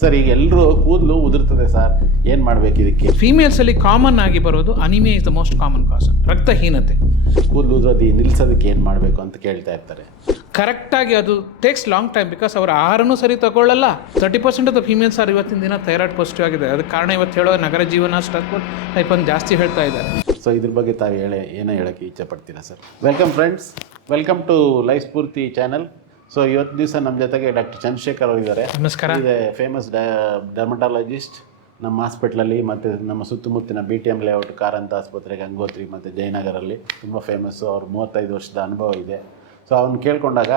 Sir ಈಗ ಎಲ್ಲರೂ ಕೂದಲು ಉದುರ್ತದೆ ಸರ್. ಏನು ಮಾಡಬೇಕು ಇದಕ್ಕೆ? ಫೀಮೇಲ್ಸಲ್ಲಿ ಕಾಮನ್ ಆಗಿ ಬರೋದು anaemia is the most common cause ರಕ್ತಹೀನತೆ. ಕೂದಲು ಉದುರೋದು ನಿಲ್ಲಿಸೋದಕ್ಕೆ ನಿಲ್ಸೋದಕ್ಕೆ ಏನು ಮಾಡಬೇಕು ಅಂತ ಕೇಳ್ತಾ ಇರ್ತಾರೆ. ಕರೆಕ್ಟಾಗಿ ಅದು ಟೇಕ್ಸ್ ಲಾಂಗ್ ಟೈಮ್ ಬಿಕಾಸ್ ಅವರ ಆಹಾರನೂ ಸರಿ ತಗೊಳ್ಳಲ್ಲ. Thirty percent of females are ಇವತ್ತಿನ ದಿನ ಥೈರಾಯ್ಡ್ ಪಾಸಿಟಿವ್ ಆಗಿದೆ. ಅದಕ್ಕೆ ಕಾರಣ ಇವತ್ತು ಹೇಳೋ ನಗರ ಜೀವನ ಸ್ಟ್ರೆಸ್ ಟೈಪ್ ಒಂದು ಜಾಸ್ತಿ ಹೇಳ್ತಾ ಇದ್ದಾರೆ. ಸೊ ಇದ್ರ ಬಗ್ಗೆ ತಾವು ಹೇಳಿ ಏನೋ ಹೇಳೋಕ್ಕೆ ಇಚ್ಛೆ ಪಡ್ತೀರಾ sir? Welcome friends welcome to life Spoorthi channel so ಇವತ್ತು ದಿವಸ ನಮ್ಮ ಜೊತೆಗೆ ಡಾಕ್ಟರ್ ಚಂದ್ರಶೇಖರ್ ಅವರು ಇದ್ದಾರೆ. ನಮಸ್ಕಾರ. ಇದೆ ಫೇಮಸ್ ಡರ್ಮಟಾಲಜಿಸ್ಟ್ ನಮ್ಮ ಹಾಸ್ಪಿಟ್ಲಲ್ಲಿ ಮತ್ತು ನಮ್ಮ ಸುತ್ತಮುತ್ತಿನ B T M layout Karanth ಆಸ್ಪತ್ರೆ ಗಂಗೋತ್ರಿ ಮತ್ತು ಜಯನಗರಲ್ಲಿ. ತುಂಬ ಫೇಮಸ್ಸು ಅವ್ರ ಮೂವತ್ತೈದು ವರ್ಷದ ಅನುಭವ ಇದೆ. ಸೊ ಅವನ್ನ ಕೇಳಿಕೊಂಡಾಗ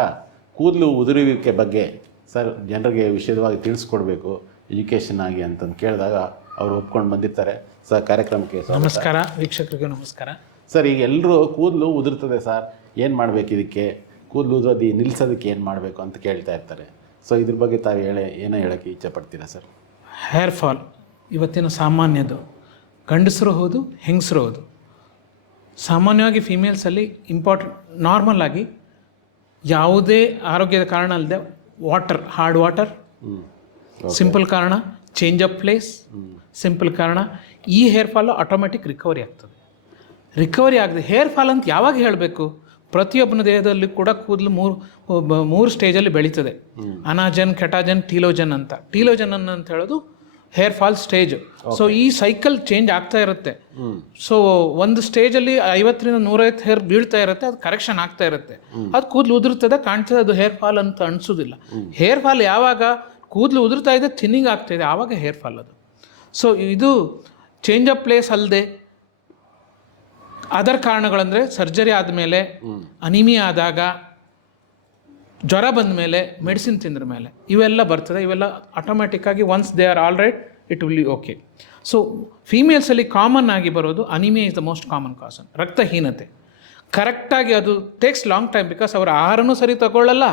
ಕೂದಲು ಉದುರುವಿಕೆ ಬಗ್ಗೆ ಸರ್ ಜನರಿಗೆ ವಿಷಯವಾಗಿ ತಿಳಿಸ್ಕೊಡ್ಬೇಕು. ಎಜುಕೇಷನ್ ಆಗಿ ಅಂತಂದು ಕೇಳಿದಾಗ ಅವರು ಒಪ್ಕೊಂಡು ಬಂದಿರ್ತಾರೆ. ಸರ್ ಕಾರ್ಯಕ್ರಮಕ್ಕೆ. ನಮಸ್ಕಾರ. ವೀಕ್ಷಕರಿಗೆ ನಮಸ್ಕಾರ. ಸರ್ ಈಗ ಎಲ್ಲರೂ ಕೂದಲು ಉದುರ್ತದೆ ಸರ್. ಏನು ಮಾಡಬೇಕು ಇದಕ್ಕೆ? ಕೂದಲು ಉದುರೋದು ನಿಲ್ಲಿಸೋದಕ್ಕೆ ಏನು ಮಾಡಬೇಕು ಅಂತ ಕೇಳ್ತಾ ಇರ್ತಾರೆ. ಸೊ ಇದ್ರ ಬಗ್ಗೆ ತಾವು ಹೇಳಿ ಏನೋ ಹೇಳೋಕ್ಕೆ ಇಚ್ಛೆ ಪಡ್ತೀರಾ ಸರ್? ಹೇರ್ ಫಾಲ್ ಇವತ್ತಿನ ಸಾಮಾನ್ಯದು ಗಂಡಸರು ಹೌದು ಹೆಂಗಸರು ಹೌದು? ಸಾಮಾನ್ಯವಾಗಿ ಫೀಮೇಲ್ಸಲ್ಲಿ ಇಂಪಾರ್ಟೆಂಟ್ ನಾರ್ಮಲ್ ಆಗಿ ಯಾವುದೇ ಆರೋಗ್ಯದ ಕಾರಣ ಅಲ್ಲದೆ ವಾಟರ್ ಹಾರ್ಡ್ ವಾಟರ್ ಸಿಂಪಲ್ ಕಾರಣ ಚೇಂಜ್ ಆಫ್ ಪ್ಲೇಸ್ ಸಿಂಪಲ್ ಕಾರಣ ಈ ಹೇರ್ ಫಾಲು ಆಟೋಮೆಟಿಕ್ ರಿಕವರಿ ಆಗ್ತದೆ. ರಿಕವರಿ ಆಗದೆ ಹೇರ್ ಫಾಲ್ ಅಂತ ಯಾವಾಗ ಹೇಳಬೇಕು? ಪ್ರತಿಯೊಬ್ಬನ ದೇಹದಲ್ಲಿ ಕೂಡ ಕೂದಲು ಮೂರು ಮೂರು ಸ್ಟೇಜಲ್ಲಿ ಬೆಳೀತದೆ. ಅನಾಜನ್ ಕೆಟಾಜನ್ ಟೀಲೋಜನ್ ಅಂತ. ಟೀಲೋಜನ್ ಅಂತ ಹೇಳೋದು ಹೇರ್ ಫಾಲ್ ಸ್ಟೇಜ್. ಸೊ ಈ ಸೈಕಲ್ ಚೇಂಜ್ ಆಗ್ತಾ ಇರುತ್ತೆ. ಸೊ ಒಂದು ಸ್ಟೇಜಲ್ಲಿ ಐವತ್ತರಿಂದ ನೂರೈವತ್ತು ಹೇರ್ ಬೀಳ್ತಾ ಇರುತ್ತೆ ಅದು ಕರೆಕ್ಷನ್ ಆಗ್ತಾ ಇರುತ್ತೆ. ಅದು ಕೂದಲು ಉದುರ್ತದೆ ಕಾಣ್ತದೆ ಅದು ಹೇರ್ ಫಾಲ್ ಅಂತ ಅನಿಸೋದಿಲ್ಲ. ಹೇರ್ ಫಾಲ್ ಯಾವಾಗ ಕೂದಲು ಉದುರ್ತಾ ಇದೆ ಥಿನ್ನಿಂಗ್ ಆಗ್ತಾ ಇದೆ ಆವಾಗ ಹೇರ್ ಫಾಲ್ ಅದು. ಸೊ ಇದು ಚೇಂಜ್ ಆಫ್ ಪ್ಲೇಸ್ ಅಲ್ಲದೆ ಅದರ್ ಕಾರಣಗಳಂದರೆ ಸರ್ಜರಿ ಆದಮೇಲೆ ಅನಿಮಿ ಆದಾಗ ಜ್ವರ ಬಂದ ಮೇಲೆ ಮೆಡಿಸಿನ್ ತಿಂದ್ರ ಮೇಲೆ ಇವೆಲ್ಲ ಬರ್ತದೆ, ಇವೆಲ್ಲ ಆಟೋಮ್ಯಾಟಿಕ್ಕಾಗಿ once they are all right it will be okay so ಫೀಮೇಲ್ಸಲ್ಲಿ common ಆಗಿ ಬರೋದು anaemia is the most common cause ರಕ್ತಹೀನತೆ. ಕರೆಕ್ಟಾಗಿ ಅದು ಟೇಕ್ಸ್ ಲಾಂಗ್ ಟೈಮ್ ಬಿಕಾಸ್ ಅವರ ಆಹಾರನೂ ಸರಿ ತಗೊಳ್ಳಲ್ಲ.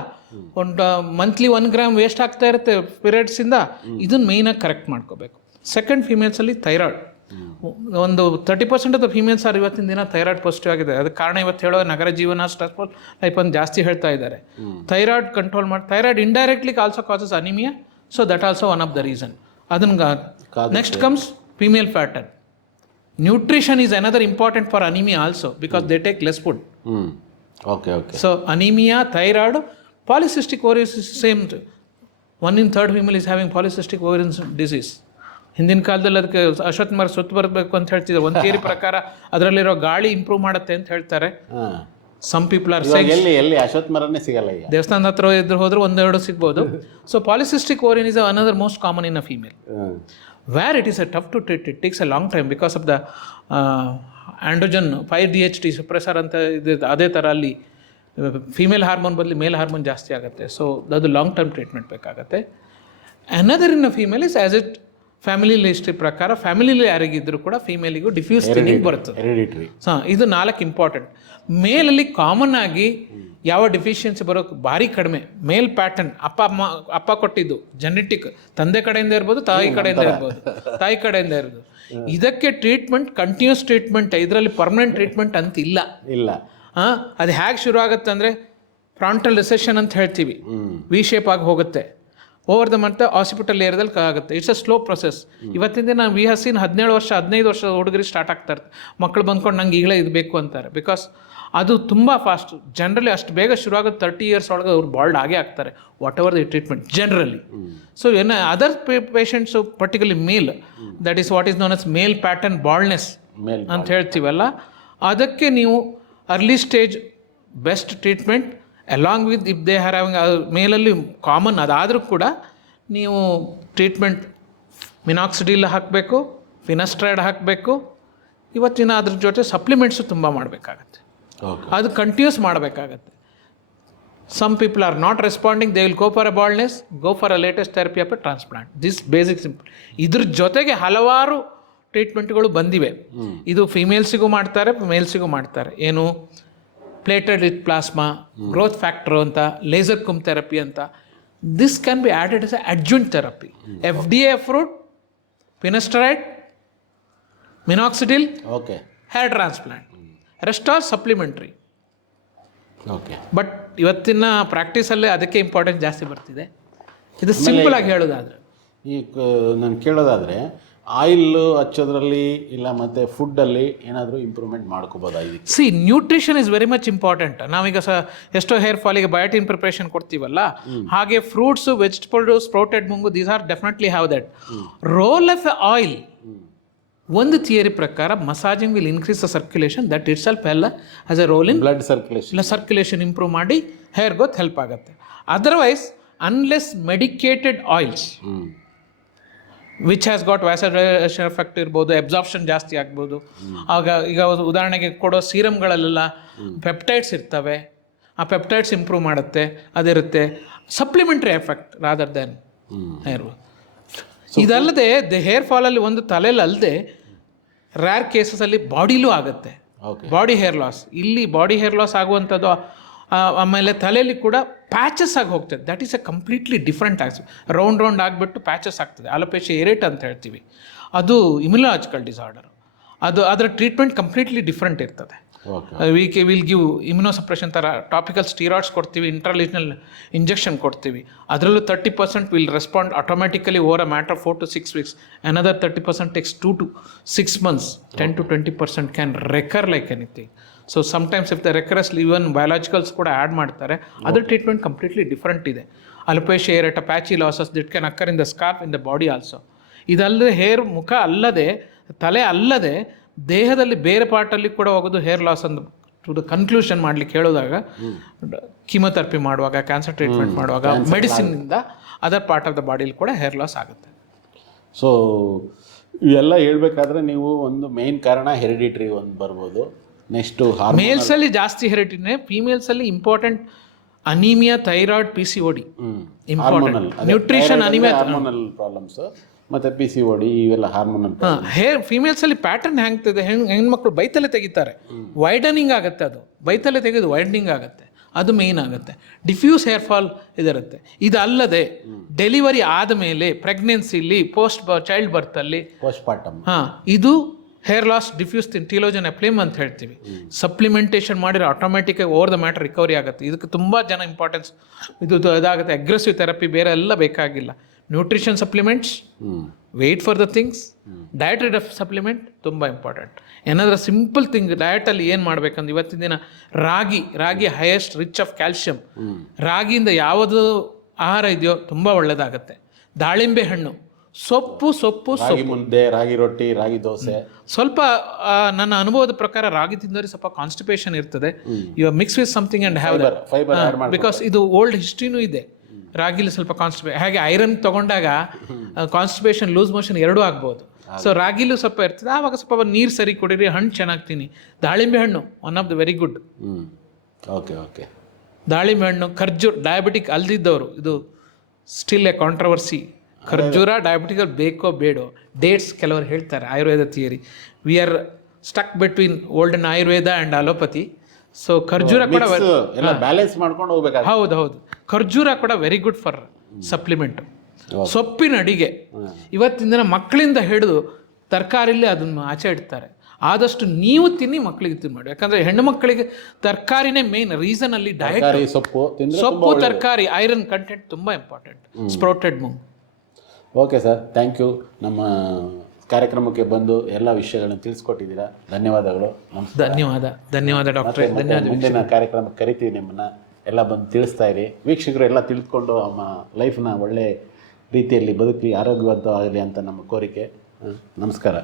ಒಂದು ಮಂತ್ಲಿ ಒನ್ ಗ್ರಾಮ್ ವೇಸ್ಟ್ ಆಗ್ತಾ ಇರುತ್ತೆ ಪೀರಿಯಡ್ಸಿಂದ ಇದನ್ನು ಮೇಯ್ನಾಗಿ ಕರೆಕ್ಟ್ ಮಾಡ್ಕೋಬೇಕು. ಸೆಕೆಂಡ್ ಫೀಮೇಲ್ಸಲ್ಲಿ ಥೈರಾಯ್ಡ್ ಒಂದು thirty percent of females are ಇವತ್ತಿನ ದಿನ ಥೈರಾಯ್ಡ್ ಪಾಸಿಟಿವ್ ಆಗಿದೆ. ಅದಕ್ಕೆ ಕಾರಣ ಇವತ್ತು ಹೇಳೋ ನಗರ ಜೀವನ ಸ್ಟ್ರೆಸ್ಫುಲ್ ಲೈಫ್ ಒಂದು ಜಾಸ್ತಿ ಹೇಳ್ತಾ ಇದ್ದಾರೆ. ಥೈರಾಯ್ಡ್ ಕಂಟ್ರೋಲ್ ಮಾಡಿ thyroid indirectly also causes anaemia so that also one of the reason ಅದನ್ನ next comes female pattern nutrition is another important for anaemia also because they take less food okay okay so anaemia thyroid polycystic ovaries same one in third female is having polycystic ovarian disease ಹಿಂದಿನ ಕಾಲದಲ್ಲಿ ಅದಕ್ಕೆ ಅಶ್ವತ್ ಮರ ಸುತ್ತ ಬರಬೇಕು ಅಂತ ಹೇಳ್ತಿದ್ರು. ಒಂದು theory ಪ್ರಕಾರ ಅದರಲ್ಲಿರೋ ಗಾಳಿ ಇಂಪ್ರೂವ್ ಮಾಡುತ್ತೆ ಅಂತ ಹೇಳ್ತಾರೆ. ಸಮ್ ಪೀಪಲ್ ಆರ್ ಎಲ್ಲಿ ಎಲ್ಲಿ ಅಶ್ವತ್ಥ ಮರನೇ ಸಿಗಲ್ಲ ಈಗ. ದೇವಸ್ಥಾನದ ಹತ್ರ ಇದ್ರೆ ಹೋದ್ರೆ ಒಂದೆರಡು ಸಿಗ್ಬೋದು. So polycystic ovarian is another most common in a female where it is a tough to treat it takes a long time because of the androgen five D H T suppressor ಅಂತ ಇದೆ ಅದೇ ಥರ ಅಲ್ಲಿ female hormone ಬದಲು ಮೇಲ್ hormone ಜಾಸ್ತಿ ಆಗುತ್ತೆ. So ಅದು long term treatment ಬೇಕಾಗುತ್ತೆ. Another in a female is as it family history ಪ್ರಕಾರ ಫ್ಯಾಮಿಲಿಲಿ ಯಾರಿಗಿದ್ರು ಕೂಡ ಫೀಮೇಲಿಗೂ ಡಿಫ್ಯೂಸ್ ಸ್ಕಿನ್ನಿಂಗ್ ಬರ್ತದೆ ಸೊ ಹಾಂ ಇದು ನಾಲ್ಕು ಇಂಪಾರ್ಟೆಂಟ್ ಮೇಲಲ್ಲಿ ಕಾಮನ್ ಆಗಿ ಯಾವ ಡಿಫಿಷಿಯನ್ಸಿ ಬರೋಕ್ಕೆ ಭಾರಿ ಕಡಿಮೆ. ಮೇಲ್ ಪ್ಯಾಟರ್ನ್ ಅಪ್ಪ ಅಮ್ಮ ಅಪ್ಪ ಕೊಟ್ಟಿದ್ದು ಜೆನೆಟಿಕ್ ತಂದೆ ಕಡೆಯಿಂದ ಇರ್ಬೋದು ತಾಯಿ ಕಡೆಯಿಂದ ಇರ್ಬೋದು. ತಾಯಿ ಕಡೆಯಿಂದ ಇರ್ಬೋದು. ಇದಕ್ಕೆ ಟ್ರೀಟ್ಮೆಂಟ್ ಕಂಟಿನ್ಯೂಸ್ ಟ್ರೀಟ್ಮೆಂಟ್ ಇದರಲ್ಲಿ ಪರ್ಮನೆಂಟ್ ಟ್ರೀಟ್ಮೆಂಟ್ ಅಂತ ಇಲ್ಲ. ಇಲ್ಲ. ಹಾಂ ಅದು ಹೇಗೆ ಶುರು ಆಗುತ್ತೆ ಅಂದರೆ ಫ್ರಾಂಟಲ್ ರಿಸೆಷನ್ ಅಂತ ಹೇಳ್ತೀವಿ. ವಿ ಶೇಪ್ ಆಗಿ ಹೋಗುತ್ತೆ. ಓವರ್ ದ ಮಂತ್ ಹಾಸ್ಪಿಟಲ್ ಏರಿಯಾದಲ್ಲಿ ಆಗುತ್ತೆ. ಇಟ್ಸ್ ಅ ಸ್ಲೋ ಪ್ರೊಸೆಸ್ ಇವತ್ತಿನ ದಿನ ವಿ ಹಸಿನ ಹದಿನೇಳು ವರ್ಷ ಹದಿನೈದು ವರ್ಷ ಹುಡುಗರಿಗೆ ಸ್ಟಾರ್ಟ್ ಆಗ್ತಾ ಇರ್ತದೆ ಮಕ್ಕಳು ಬಂದ್ಕೊಂಡು ನಂಗೆ ಈಗಲೇ ಇದು ಬೇಕು ಅಂತಾರೆ. ಬಿಕಾಸ್ ಅದು ತುಂಬ ಫಾಸ್ಟ್ ಜನರಲಿ ಅಷ್ಟು ಬೇಗ ಶುರು ಆಗೋದು ತರ್ಟಿ ಇಯರ್ಸ್ ಒಳಗೆ ಅವ್ರು ಬಾಲ್ಡ್ ಆಗೇ ಆಗ್ತಾರೆ. Whatever the treatment generally so ಏನು other patients particularly male that is what is known as male pattern baldness ಅಂತ ಹೇಳ್ತೀವಲ್ಲ ಅದಕ್ಕೆ ನೀವು early stage best treatment along with if they are having ಮೇಲಲ್ಲಿ common ಅದಾದರೂ ಕೂಡ ನೀವು ಟ್ರೀಟ್ಮೆಂಟ್ ಮಿನಾಕ್ಸಿಡಿಲ್ ಹಾಕಬೇಕು ಫಿನಸ್ಟ್ರೈಡ್ ಹಾಕಬೇಕು ಇವತ್ತಿನ ಅದ್ರ ಜೊತೆ ಸಪ್ಲಿಮೆಂಟ್ಸು ತುಂಬ ಮಾಡಬೇಕಾಗತ್ತೆ. ಅದು ಕಂಟಿನ್ಯೂಸ್ ಮಾಡಬೇಕಾಗತ್ತೆ. Some people are not responding they will go for a baldness go for a latest therapy of a transplant this basic simple ಇದ್ರ ಜೊತೆಗೆ ಹಲವಾರು ಟ್ರೀಟ್ಮೆಂಟ್ಗಳು ಬಂದಿವೆ. ಇದು ಫಿಮೇಲ್ಸಿಗೂ ಮಾಡ್ತಾರೆ ಮೇಲ್ಸಿಗೂ ಮಾಡ್ತಾರೆ. ಏನು? Platelet with plasma growth factor ಅಂತ ಲೇಸರ್ ಕುಮ್ ಥೆರಪಿ ಅಂತ. This can be added as adjuvant therapy F D A fruit finasteride minoxidil okay hair transplant rest are supplementary okay but ಇವತ್ತಿನ ಪ್ರಾಕ್ಟೀಸಲ್ಲೇ ಅದಕ್ಕೆ ಇಂಪಾರ್ಟೆನ್ಸ್ ಜಾಸ್ತಿ ಬರ್ತಿದೆ. ಇದು ಸಿಂಪಲ್ ಆಗಿ ಹೇಳೋದಾದ್ರೆ. ಈ ನಾನು ಕೇಳೋದಾದರೆ ಆಯಿಲ್ ಹಚ್ಚೋದ್ರಲ್ಲಿ ಇಲ್ಲ ಮತ್ತು ಫುಡ್ಡಲ್ಲಿ ಏನಾದರೂ ಇಂಪ್ರೂವ್ಮೆಂಟ್ ಮಾಡ್ಕೋಬೋದಾ ಇದಕ್ಕೆ? See nutrition is very much important ನಾವೀಗ ಸ ಎಷ್ಟೋ ಹೇರ್ ಫಾಲಿಗೆ ಬಯೋಟಿನ್ ಪ್ರಿಪ್ರೇಷನ್ ಕೊಡ್ತೀವಲ್ಲ? ಹಾಗೆ fruits vegetables sprouted ಮುಂಗು these are definitely have that role of oil ಒಂದು ಥಿಯರಿ ಪ್ರಕಾರ massaging will increase the circulation that itself ಎಲ್ಲ has a role in blood circulation ಇಲ್ಲ ಸರ್ಕ್ಯುಲೇಷನ್ ಇಂಪ್ರೂವ್ ಮಾಡಿ ಹೇರ್ ಗ್ರೋತ್ ಹೆಲ್ಪ್ ಆಗುತ್ತೆ. Otherwise unless medicated oils which has got vascularisation effect ಇರ್ಬೋದು absorption ಜಾಸ್ತಿ ಆಗ್ಬೋದು. ಆಗ ಈಗ ಉದಾಹರಣೆಗೆ ಕೊಡೋ ಸೀರಮ್ಗಳಲ್ಲೆಲ್ಲ ಪೆಪ್ಟೈಡ್ಸ್ ಇರ್ತವೆ. ಆ ಪೆಪ್ಟೈಡ್ಸ್ ಇಂಪ್ರೂವ್ ಮಾಡುತ್ತೆ ಅದಿರುತ್ತೆ. Supplementary effect rather than hair ಇದಲ್ಲದೆ ದ ಹೇರ್ ಫಾಲಲ್ಲಿ ಒಂದು ತಲೆಯಲ್ಲಿ ಅಲ್ಲದೆ ರ್ಯಾರ್ ಕೇಸಸಲ್ಲಿ ಬಾಡಿಲೂ ಆಗುತ್ತೆ. ಬಾಡಿ ಹೇರ್ ಲಾಸ್ ಇಲ್ಲಿ ಬಾಡಿ ಹೇರ್ ಲಾಸ್ ಆಗುವಂಥದ್ದು ಆಮೇಲೆ ತಲೆಯಲ್ಲಿ ಕೂಡ ಪ್ಯಾಚಸ್ ಆಗಿ ಹೋಗ್ತದೆ. That is a completely different ಆಗ್ತದೆ ರೌಂಡ್ ರೌಂಡ್ ಆಗಿಬಿಟ್ಟು ಪ್ಯಾಚಸ್ ಆಗ್ತದೆ. ಅಲೋಪೇಶಿ ಏರೇಟ್ ಅಂತ ಹೇಳ್ತೀವಿ. ಅದು ಇಮ್ಯುಲಾಜಿಕಲ್ ಡಿಸಾರ್ಡರ್ ಅದು ಅದರ ಟ್ರೀಟ್ಮೆಂಟ್ ಕಂಪ್ಲೀಟ್ಲಿ ಡಿಫ್ರೆಂಟ್ ಇರ್ತದೆ. ವಿ ಕೆ ವಿಲ್ ಗಿವ್ ಇಮ್ಯುನೋಸಪ್ರೆಷನ್ ಥರ ಟಾಪಿಕಲ್ ಸ್ಟೀರಾಯ್ಡ್ಸ್ ಕೊಡ್ತೀವಿ ಇಂಟ್ರಾಲಿಜ್ನಲ್ ಇಂಜೆಕ್ಷನ್ ಕೊಡ್ತೀವಿ. ಅದರಲ್ಲೂ thirty percent will respond automatically over a matter four to six weeks another thirty percent takes two to six months ten to twenty percent can recur like anything so sometimes if the recurs even biologicals ಕೂಡ add ಮಾಡ್ತಾರೆ ಅದ್ರ treatment completely different ಇದೆ. Alopecia areata patchy losses that can occur in the scalp in the body also ಇದಲ್ಲದೆ hair ಮುಖ ಅಲ್ಲದೆ ತಲೆ ಅಲ್ಲದೆ ದೇಹದಲ್ಲಿ ಬೇರೆ ಪಾರ್ಟಲ್ಲಿ ಕೂಡ ಹೋಗೋದು ಹೇರ್ ಲಾಸ್ ಅಂತ ಟು ದ ಕನ್ಕ್ಲೂಷನ್ ಮಾಡ್ಲಿಕ್ಕೆ ಹೇಳೋದಾಗ ಕೀಮೊಥೆರಪಿ ಮಾಡುವಾಗ ಕ್ಯಾನ್ಸರ್ ಟ್ರೀಟ್ಮೆಂಟ್ ಮಾಡುವಾಗ ಮೆಡಿಸಿನ್ನಿಂದ ಅದರ್ ಪಾರ್ಟ್ ಆಫ್ ದ ಬಾಡಿಲಿ ಕೂಡ ಹೇರ್ ಲಾಸ್ ಆಗುತ್ತೆ. ಸೊ ಇವೆಲ್ಲ ಹೇಳಬೇಕಾದ್ರೆ ನೀವು ಒಂದು ಮೇನ್ ಕಾರಣ ಹೆರಿಡಿಟ್ರಿ ಒಂದು ಬರ್ಬೋದು. ನೆಕ್ಸ್ಟು ಮೇಲ್ಸಲ್ಲಿ ಜಾಸ್ತಿ ಹೆರಿಟಿನೇ ಫೀಮೇಲ್ಸಲ್ಲಿ important anaemia thyroid P C OD important nutrition anaemia hormonal problems ಮತ್ತೆ ಪಿ ಸಿ ಓಡಿ ಇವೆಲ್ಲ ಹಾರ್ಮೋನಲ್ ಹೇರ್ ಫಿಮೇಲ್ಸಲ್ಲಿ ಪ್ಯಾಟರ್ನ್ ಹೆಂಗ್ತದೆ ಹೆಣ್ ಹೆಣ್ಮಕ್ಳು ಬೈತಲೆ ತೆಗಿತಾರೆ. ವೈಡನಿಂಗ್ ಆಗುತ್ತೆ ಅದು. ಬೈತಲೆ ತೆಗೆದು ವೈಡನಿಂಗ್ ಆಗುತ್ತೆ. ಅದು ಮೇಯ್ನ್ ಆಗುತ್ತೆ. ಡಿಫ್ಯೂಸ್ ಹೇರ್ ಫಾಲ್ ಇದಿರುತ್ತೆ. ಇದಲ್ಲದೆ ಡೆಲಿವರಿ ಆದ ಮೇಲೆ ಪ್ರೆಗ್ನೆನ್ಸಿಲಿ ಪೋಸ್ಟ್ ಚೈಲ್ಡ್ ಬರ್ತಲ್ಲಿ ಪೋಸ್ಟ್ ಪಾರ್ಟಮ್ ಹಾಂ ಇದು hair loss diffuse telogen effluvium ಅಂತ ಹೇಳ್ತೀವಿ. ಸಪ್ಲಿಮೆಂಟೇಷನ್ ಮಾಡಿದ್ರೆ ಆಟೋಮೆಟಿಕಾಗಿ ಓವರ್ ದ ಮ್ಯಾಟರ್ ರಿಕವರಿ ಆಗುತ್ತೆ. ಇದಕ್ಕೆ ತುಂಬ ಜನ ಇಂಪಾರ್ಟೆನ್ಸ್ ಇದು ಇದಾಗುತ್ತೆ. ಅಗ್ರೆಸಿವ್ ಥೆರಪಿ ಬೇರೆ ಎಲ್ಲ ಬೇಕಾಗಿಲ್ಲ. Nutrition supplements weight for the things dietary of supplement ತುಂಬ ಇಂಪಾರ್ಟೆಂಟ್ ಏನಾದರೂ ಸಿಂಪಲ್ ಥಿಂಗ್ ಡಯಟಲ್ಲಿ ಏನು ಮಾಡ್ಬೇಕಂದ್ರೆ ಇವತ್ತಿನ ದಿನ ರಾಗಿ ರಾಗಿ ಹೈಯೆಸ್ಟ್ ರಿಚ್ ಆಫ್ ಕ್ಯಾಲ್ಶಿಯಂ ರಾಗಿಯಿಂದ ಯಾವುದು ಆಹಾರ ಇದೆಯೋ ತುಂಬ ಒಳ್ಳೆಯದಾಗುತ್ತೆ ದಾಳಿಂಬೆ ಹಣ್ಣು ಸೊಪ್ಪು ಸೊಪ್ಪು ಸೊಪ್ಪು. ರಾಗಿ ಮುದ್ದೆ ರಾಗಿ ರೊಟ್ಟಿ ರಾಗಿ ದೋಸೆ. ಸ್ವಲ್ಪ ನನ್ನ ಅನುಭವದ ಪ್ರಕಾರ ರಾಗಿ ತಿಂದರೆ ಸ್ವಲ್ಪ ಕಾನ್ಸ್ಟಿಪೇಷನ್ ಇರ್ತದೆ. ಇವಾಗ mix with something and have fibre because ಇದು ಓಲ್ಡ್ ಹಿಸ್ಟ್ರಿನೂ ಇದೆ. ರಾಗಿಲಿ ಸ್ವಲ್ಪ ಕಾನ್ಸ್ಟಿಪೇ ಹಾಗೆ ಐರನ್ ತಗೊಂಡಾಗ ಕಾನ್ಸ್ಟಿಪೇಷನ್ ಲೂಸ್ ಮೋಷನ್ ಎರಡೂ ಆಗ್ಬೋದು. ಸೊ ರಾಗಿಲೂ ಸ್ವಲ್ಪ ಇರ್ತದೆ. ಆವಾಗ ಸ್ವಲ್ಪ ನೀರು ಸರಿ ಕುಡೀರಿ ಹಣ್ಣು ಚೆನ್ನಾಗಿ ತಿನ್ನಿ. ದಾಳಿಂಬೆ ಹಣ್ಣು one of the very good okay okay ದಾಳಿಂಬೆ ಹಣ್ಣು ಖರ್ಜೂರ್ ಡಯಾಬಿಟಿಕ್ ಅಲ್ದಿದ್ದವರು ಇದು ಸ್ಟಿಲ್ ಎ ಕಾಂಟ್ರವರ್ಸಿ ಖರ್ಜೂರ ಡಯಾಬಿಟಿಕಲ್ ಬೇಕೋ ಬೇಡೋ ಡೇಟ್ಸ್ ಕೆಲವರು ಹೇಳ್ತಾರೆ Ayurveda theory we are stuck between olden Ayurveda and allopathy so ಖರ್ಜೂರ ಕೂಡ ಬ್ಯಾಲೆನ್ಸ್ ಮಾಡ್ಕೊಂಡು ಹೋಗ್ಬೇಕು ಹೌದು ಹೌದು. ಖರ್ಜೂರ ಕೂಡ ವೆರಿ ಗುಡ್ ಫಾರ್ ಸಪ್ಲಿಮೆಂಟ್ ಸೊಪ್ಪಿನ ಅಡಿಗೆ. ಇವತ್ತಿನ ದಿನ ಮಕ್ಕಳಿಂದ ಹಿಡಿದು ತರಕಾರಿಲಿ ಅದನ್ನು ಆಚೆ ಇಡ್ತಾರೆ. ಆದಷ್ಟು ನೀವು ತಿನ್ನಿ ಮಕ್ಕಳಿಗೆ ತಿನ್ ಮಾಡಿ. ಯಾಕಂದ್ರೆ ಹೆಣ್ಣು ಮಕ್ಕಳಿಗೆ ತರಕಾರಿನೇ ಮೇನ್ ರೀಸನ್ ಅಲ್ಲಿ ಡಯಟ್ ಸೊಪ್ಪು ಸೊಪ್ಪು ತರಕಾರಿ ಐರನ್ ಕಂಟೆಂಟ್ ತುಂಬಾ important sprouted moong okay sir thank you ನಮ್ಮ ಕಾರ್ಯಕ್ರಮಕ್ಕೆ ಬಂದು ಎಲ್ಲ ವಿಷಯಗಳನ್ನ ತಿಳಿಸ್ಕೊಟ್ಟಿದ್ದೀರಾ. ಧನ್ಯವಾದಗಳು. ನಮಸ್ಕಾರ. ಧನ್ಯವಾದ ಧನ್ಯವಾದ ಡಾಕ್ಟರ್ ಮತ್ತೆ ಧನ್ಯವಾದ ಮುಂದಿನ ಕಾರ್ಯಕ್ರಮಕ್ಕೆ ಕರಿತೀವಿ ನಿಮ್ಮನ್ನು. ಎಲ್ಲ ಬಂದು ತಿಳಿಸ್ತಾ ಇರಿ. ವೀಕ್ಷಕರು ಎಲ್ಲ ತಿಳಿದುಕೊಂಡು ನಮ್ಮ ಲೈಫ್ನ ಒಳ್ಳೆ ರೀತಿಯಲ್ಲಿ ಬದುಕಿ ಆರೋಗ್ಯವಂತವಾಗಲಿ ಅಂತ ನಮ್ಮ ಕೋರಿಕೆ. ನಮಸ್ಕಾರ.